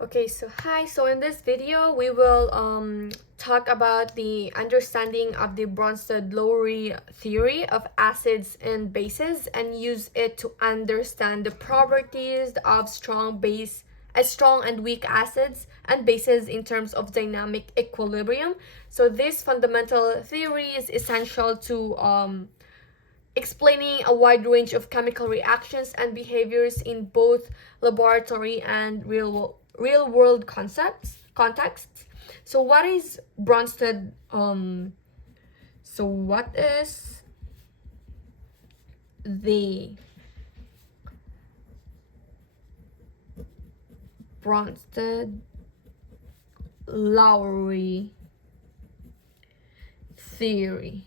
Okay, so hi. So in this video, we will talk about the understanding of the Brønsted-Lowry theory of acids and bases and use it to understand the properties of strong and weak acids and bases in terms of dynamic equilibrium. So this fundamental theory is essential to explaining a wide range of chemical reactions and behaviors in both laboratory and real world contexts. So what is Brønsted so what is the Brønsted-Lowry theory?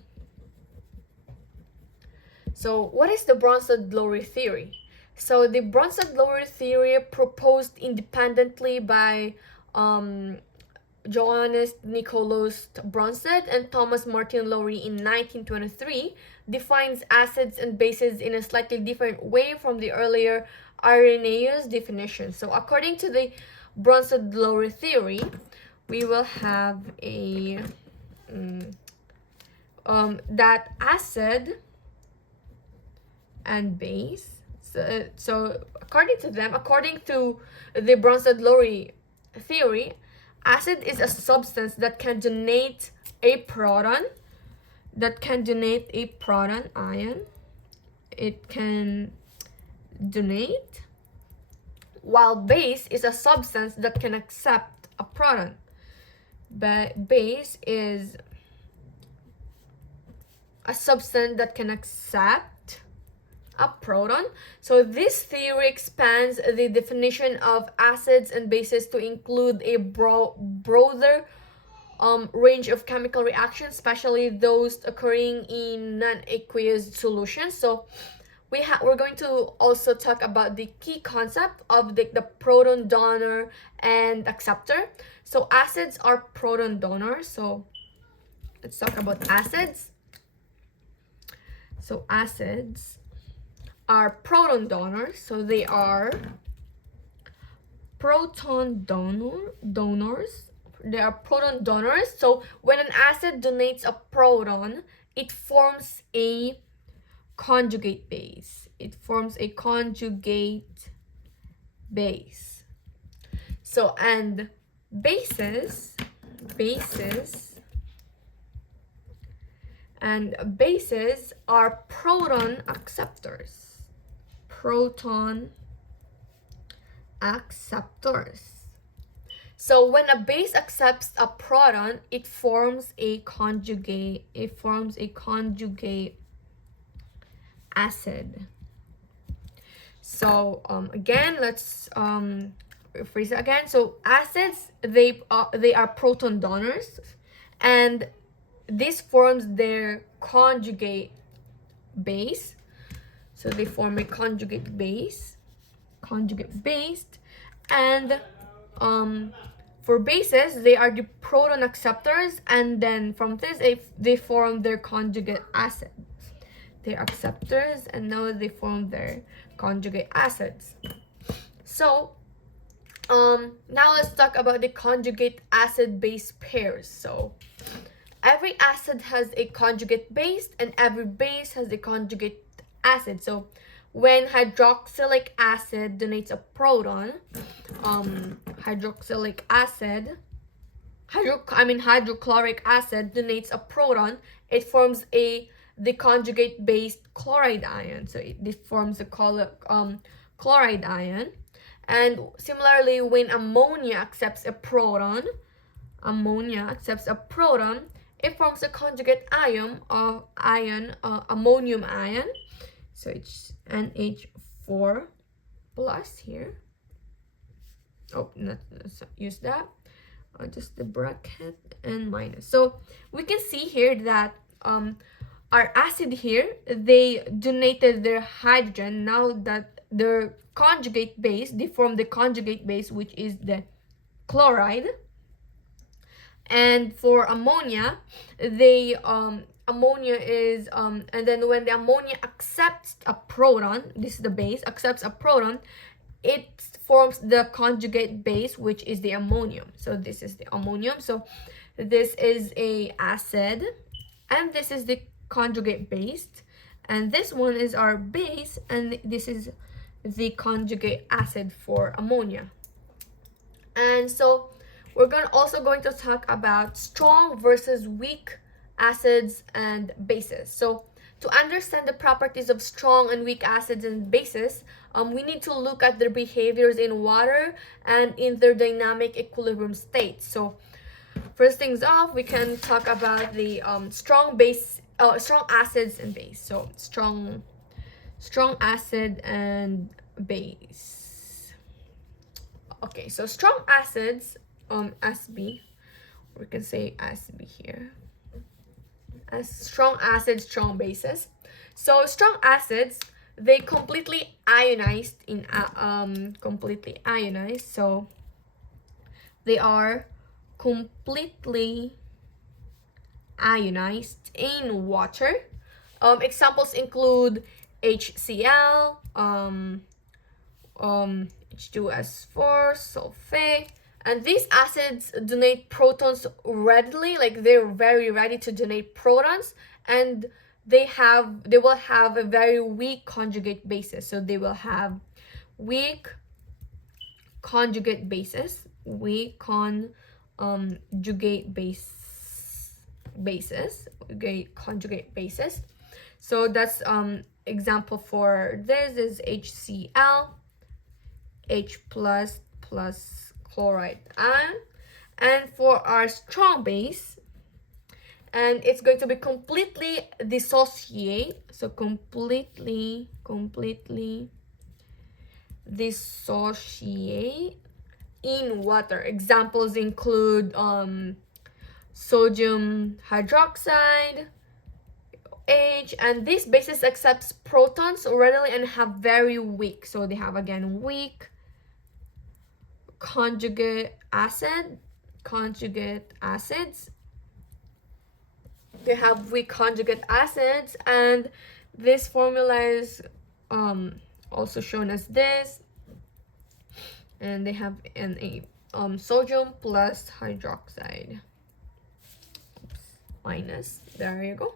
So what is the Brønsted-Lowry theory? So the Brønsted-Lowry theory, proposed independently by Johannes Nicolaus Brønsted and Thomas Martin Lowry in 1923, defines acids and bases in a slightly different way from the earlier Irenaeus definition. So according to the Brønsted-Lowry theory, we will have a that acid and base. So according to the Brønsted-Lowry theory, acid is a substance that can donate a proton ion. It can donate, while base is a substance that can accept a proton. But base is a substance that can accept a proton. So this theory expands the definition of acids and bases to include a broader range of chemical reactions, especially those occurring in non-aqueous solutions. So we're going to also talk about the key concept of the proton donor and acceptor. So acids are proton donors. So let's talk about acids. So acids are proton donors. So they are proton donors. They are proton donors. So when an acid donates a proton, it forms a conjugate base. So and bases are proton acceptors. So when a base accepts a proton, it forms a conjugate acid. So again, let's rephrase it again. So acids, they are proton donors, and this forms their conjugate base. So they form a conjugate based, and for bases, they are the proton acceptors, and then from this they form their conjugate acids. They're acceptors, and now they form their conjugate acids. So now let's talk about the conjugate acid-base pairs. So every acid has a conjugate base, and every base has a conjugate acid. So when hydroxylic acid donates a proton, hydrochloric acid donates a proton, it forms the conjugate based chloride ion. So it forms a chloride ion. And similarly, when ammonia accepts a proton, it forms a conjugate ion of ammonium ion. So it's NH4 plus here. Oh, let's use that. Just the bracket and minus. So we can see here that our acid here, they donated their hydrogen. Now that their conjugate base, they form the conjugate base, which is the chloride. And for ammonia, ammonia is and then when the ammonia accepts a proton, this is the base, accepts a proton, it forms the conjugate base, which is the ammonium. So this is the ammonium. So this is a acid, and this is the conjugate base, and this one is our base, and this is the conjugate acid for ammonia. And so we're also going to talk about strong versus weak acids and bases. So to understand the properties of strong and weak acids and bases, we need to look at their behaviors in water and in their dynamic equilibrium state. So first things off, we can talk about the strong acids and base. So strong acid and base. Okay, so strong acids, SB, we can say SB here, as strong acids, strong bases. So strong acids, they completely ionized so they are completely ionized in water. Examples include HCl, H2S4, sulfate, and these acids donate protons readily, like they're very ready to donate protons, and they will have a very weak conjugate basis. So they will have weak conjugate bases, conjugate bases. So that's example for this is HCl, H plus chloride ion. And for our strong base, and it's going to be completely dissociate, so completely dissociate in water. Examples include sodium hydroxide, H, and these bases accepts protons readily and have very weak, so they have again weak conjugate acids. They have weak conjugate acids, and this formula is also shown as this, and they have a sodium plus hydroxide minus. There you go.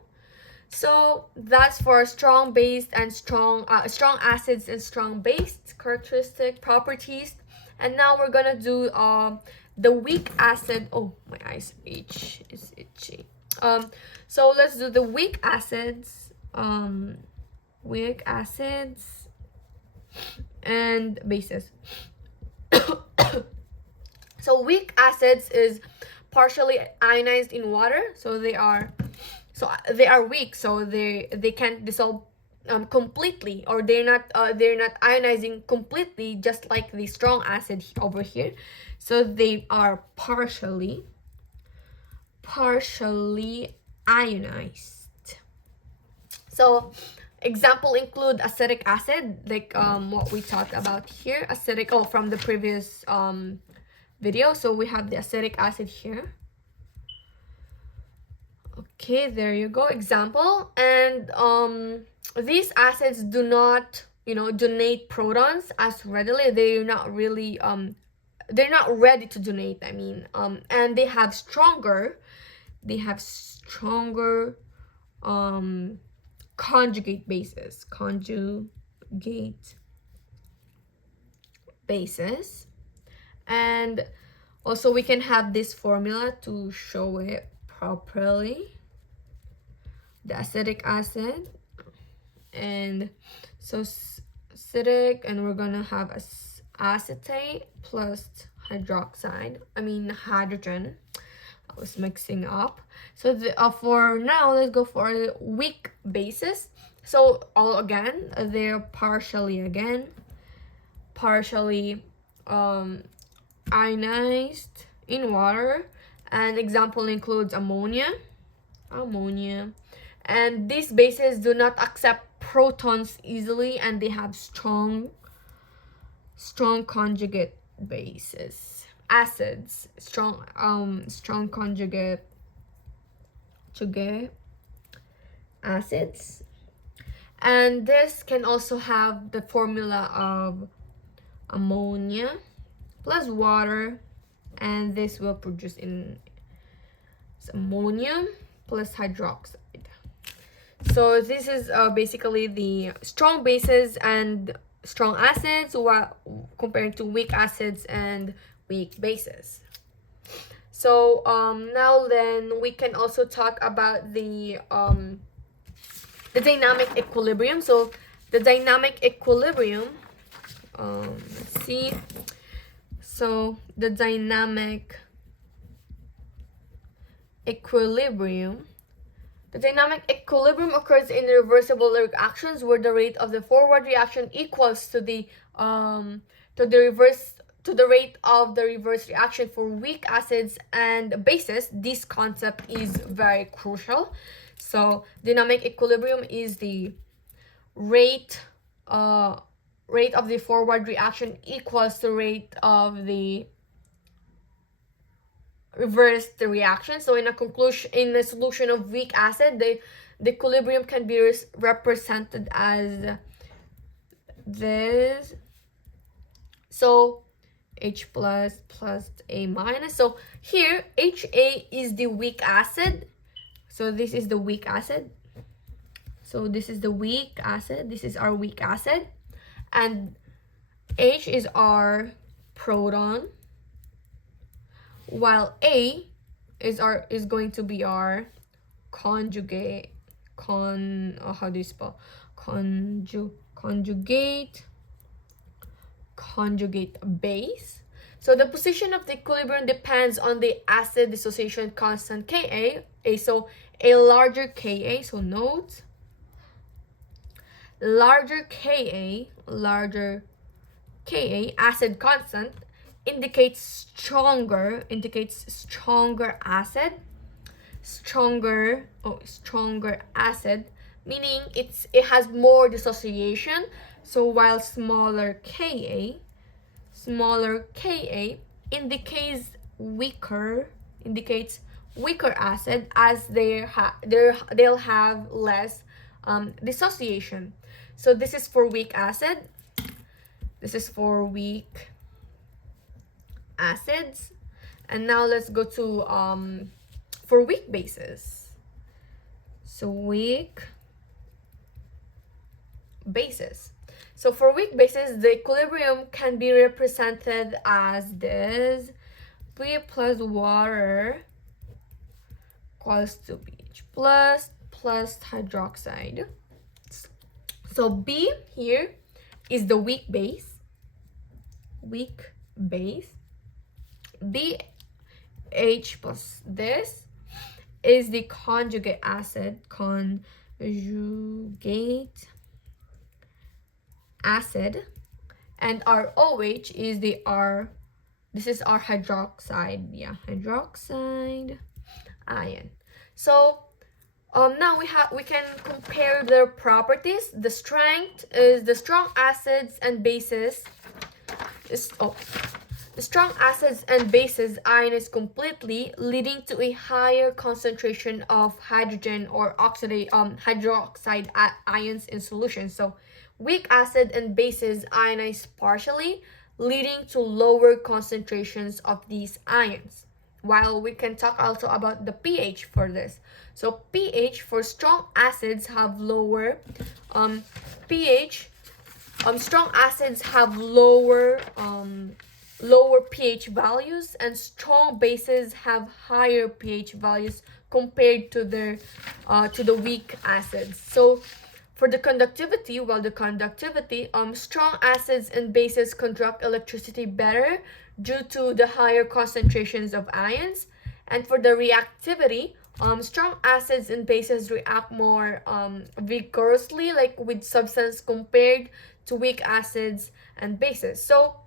So that's for strong based and strong acids and strong based characteristic properties. And now we're gonna do the weak acid. Oh, my eyes is itchy. So let's do the weak acids and bases. So weak acids is partially ionized in water, so they are weak, so they can't dissolve completely, or they're not ionizing completely, just like the strong acid over here. So they are partially ionized. So example include acetic acid, like what we talked about here, acetic, from the previous video. So we have the acetic acid here. Okay, there you go, example. And these acids do not donate protons as readily. They're not really they're not ready to donate, and they have stronger conjugate bases. And also we can have this formula to show it properly. The acetic acid, and so acidic, and we're gonna have acetate plus hydrogen. I was mixing up. So for now, let's go for the weak bases. So all again, they're partially ionized in water, and example includes ammonia, and these bases do not accept protons easily, and they have strong conjugate bases. Acids, strong conjugate acids. And this can also have the formula of ammonia plus water, and this will produce in ammonium plus hydroxide. So this is basically the strong bases and strong acids while compared to weak acids and weak bases. So now then we can also talk about the dynamic equilibrium. So the dynamic equilibrium, let's see. So the dynamic equilibrium. The dynamic equilibrium occurs in reversible reactions where the rate of the forward reaction equals to the rate of the reverse reaction for weak acids and bases. This concept is very crucial. So dynamic equilibrium is the rate of the forward reaction equals the rate of the reverse the reaction. So in a solution of weak acid, the equilibrium can be represented as this. So H plus A minus. So here HA is the weak acid. So this is the weak acid. So this is the weak acid. This is our weak acid. And H is our proton, while A is going to be our conjugate how do you spell conjugate base. So the position of the equilibrium depends on the acid dissociation constant Ka. So a larger Ka, so note larger Ka acid constant indicates stronger acid, stronger acid, meaning it has more dissociation. So while smaller Ka indicates weaker acid, as they'll have less dissociation. So this is for weak acid. This is for weak acids. And now let's go to for weak bases. So weak bases. So for weak bases, the equilibrium can be represented as this: B plus water equals to BH plus hydroxide. So B here is the weak base. BH plus this is the conjugate acid, and our OH is this is our hydroxide, hydroxide ion. So now we can compare their properties. The strength is the strong acids and bases the strong acids and bases ionize completely, leading to a higher concentration of hydrogen or hydroxide ions in solution. So weak acid and bases ionize partially, leading to lower concentrations of these ions. While we can talk also about the pH for this. So pH for strong acids have lower pH. Strong acids have lower pH values, and strong bases have higher pH values compared to the weak acids. So for the conductivity, strong acids and bases conduct electricity better due to the higher concentrations of ions. And for the reactivity, strong acids and bases react more vigorously, like with substance, compared to weak acids and bases. So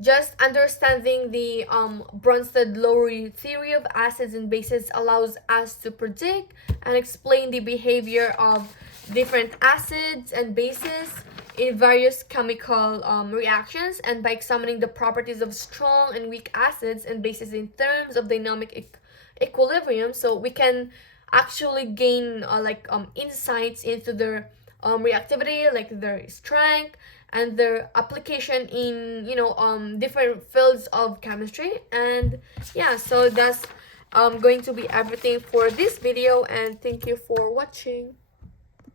just understanding the Brønsted-Lowry theory of acids and bases allows us to predict and explain the behavior of different acids and bases in various chemical reactions. And by examining the properties of strong and weak acids and bases in terms of dynamic equilibrium, so we can actually gain insights into their reactivity, like their strength, and their application in, you know, different fields of chemistry. And yeah, so that's going to be everything for this video, and thank you for watching.